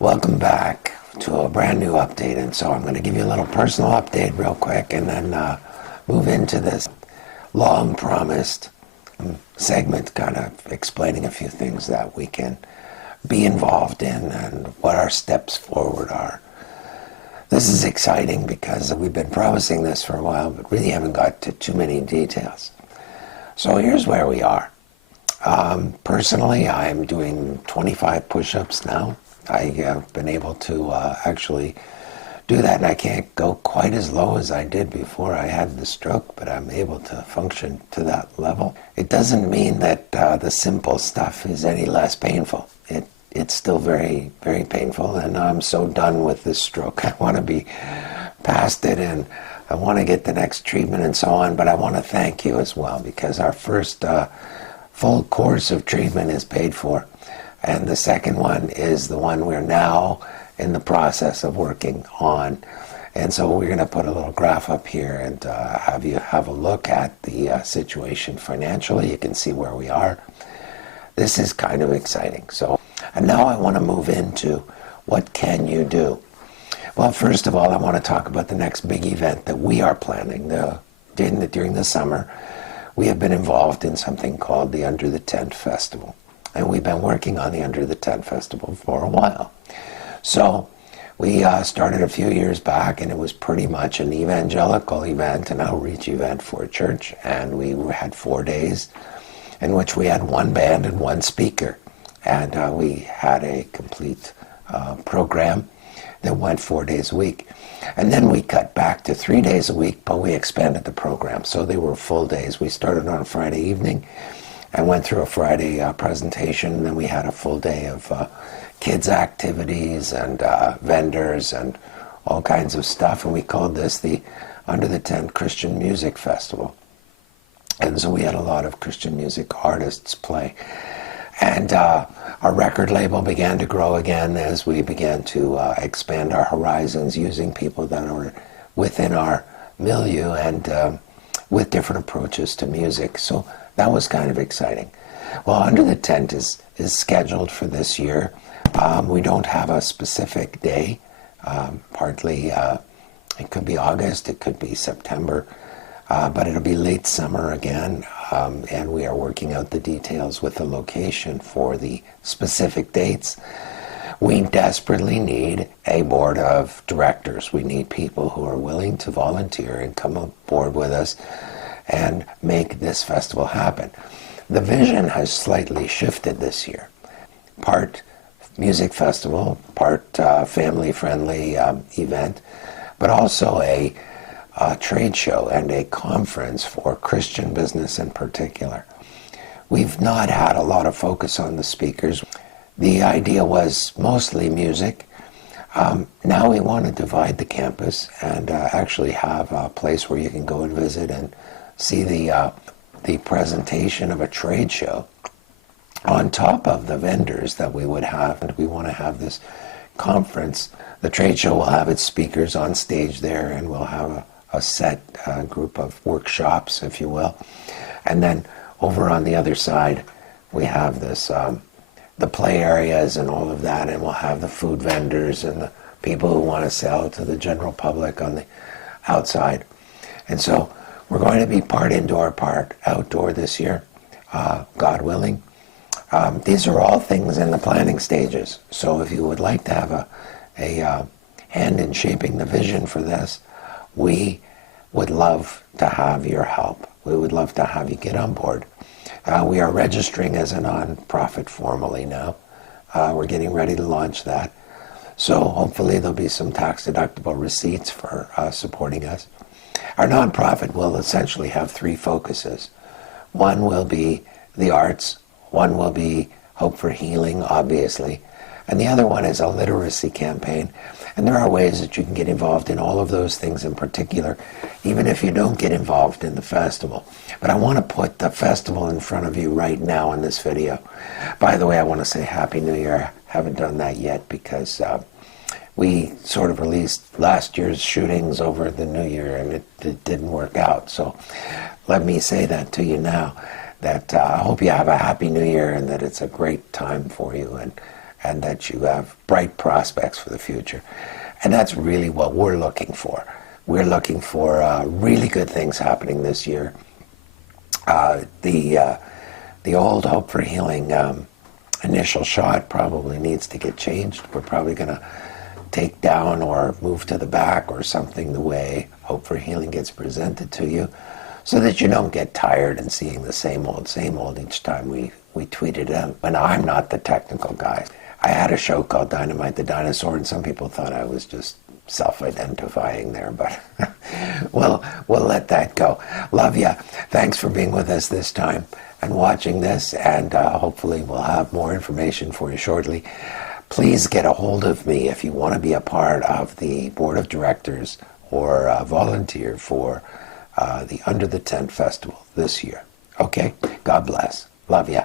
Welcome back to a brand new update, and so I'm going to give you a little personal update real quick and then move into this long promised segment kind of explaining a few things that we can be involved in and what our steps forward are. This is exciting because we've been promising this for a while but really haven't got to too many details. So here's where we are. Personally, I'm doing 25 push-ups now. I have been able to actually do that, and I can't go quite as low as I did before I had the stroke, but I'm able to function to that level. It doesn't mean that the simple stuff is any less painful. It's still very, very painful, and I'm so done with this stroke. I want to be past it, and I want to get the next treatment and so on, but I want to thank you as well, because our first full course of treatment is paid for. And the second one is the one we're now in the process of working on. And so we're going to put a little graph up here and have you have a look at the situation financially. You can see where we are. This is kind of exciting. So, and now I want to move into what can you do? Well, first of all, I want to talk about the next big event that we are planning. During the summer, we have been involved in something called the Under the Tent Festival. And we've been working on the Under the Tent Festival for a while. So we started a few years back, and it was pretty much an evangelical event, an outreach event for a church. And we had 4 days in which we had one band and one speaker. And we had a complete program that went 4 days a week. And then we cut back to 3 days a week, but we expanded the program. So they were full days. We started on a Friday evening. I went through a Friday presentation, and then we had a full day of kids' activities and vendors and all kinds of stuff, and we called this the Under the Tent Christian Music Festival. And so we had a lot of Christian music artists play. And our record label began to grow again as we began to expand our horizons using people that are within our milieu and with different approaches to music. So that was kind of exciting. Well, Under the Tent is scheduled for this year. We don't have a specific day. Partly it could be August, it could be September, but it'll be late summer again, and we are working out the details with the location for the specific dates. We desperately need a board of directors. We need people who are willing to volunteer and come aboard with us and make this festival happen. The vision has slightly shifted this year. Part music festival, part family-friendly event, but also a trade show and a conference for Christian business in particular. We've not had a lot of focus on the speakers. The idea was mostly music. Now we want to divide the campus and actually have a place where you can go and visit and see the presentation of a trade show on top of the vendors that we would have. And we want to have this conference. The trade show will have its speakers on stage there, and we'll have a set group of workshops, if you will. And then over on the other side, we have this the play areas and all of that, and we'll have the food vendors and the people who want to sell to the general public on the outside. And so we're going to be part indoor, part outdoor this year, God willing. These are all things in the planning stages. So if you would like to have a hand in shaping the vision for this, we would love to have your help. We would love to have you get on board. We are registering as a nonprofit formally now. We're getting ready to launch that. So hopefully there'll be some tax-deductible receipts for supporting us. Our nonprofit will essentially have three focuses. One will be the arts, one will be Hope for Healing, obviously, and the other one is a literacy campaign. And there are ways that you can get involved in all of those things in particular, even if you don't get involved in the festival. But I want to put the festival in front of you right now in this video. By the way, I want to say Happy New Year. I haven't done that yet because we sort of released last year's shootings over the New Year, and it didn't work out. So let me say that to you now, that I hope you have a Happy New Year and that it's a great time for you. and that you have bright prospects for the future. And that's really what we're looking for. We're looking for really good things happening this year. The old Hope for Healing initial shot probably needs to get changed. We're probably going to take down or move to the back or something the way Hope for Healing gets presented to you, so that you don't get tired and seeing the same old each time we tweet it out. But I'm not the technical guy. I had a show called Dynamite the Dinosaur, and some people thought I was just self-identifying there, but we'll let that go. Love ya. Thanks for being with us this time and watching this, and hopefully we'll have more information for you shortly. Please get a hold of me if you want to be a part of the board of directors or volunteer for the Under the Tent Festival this year. Okay? God bless. Love ya.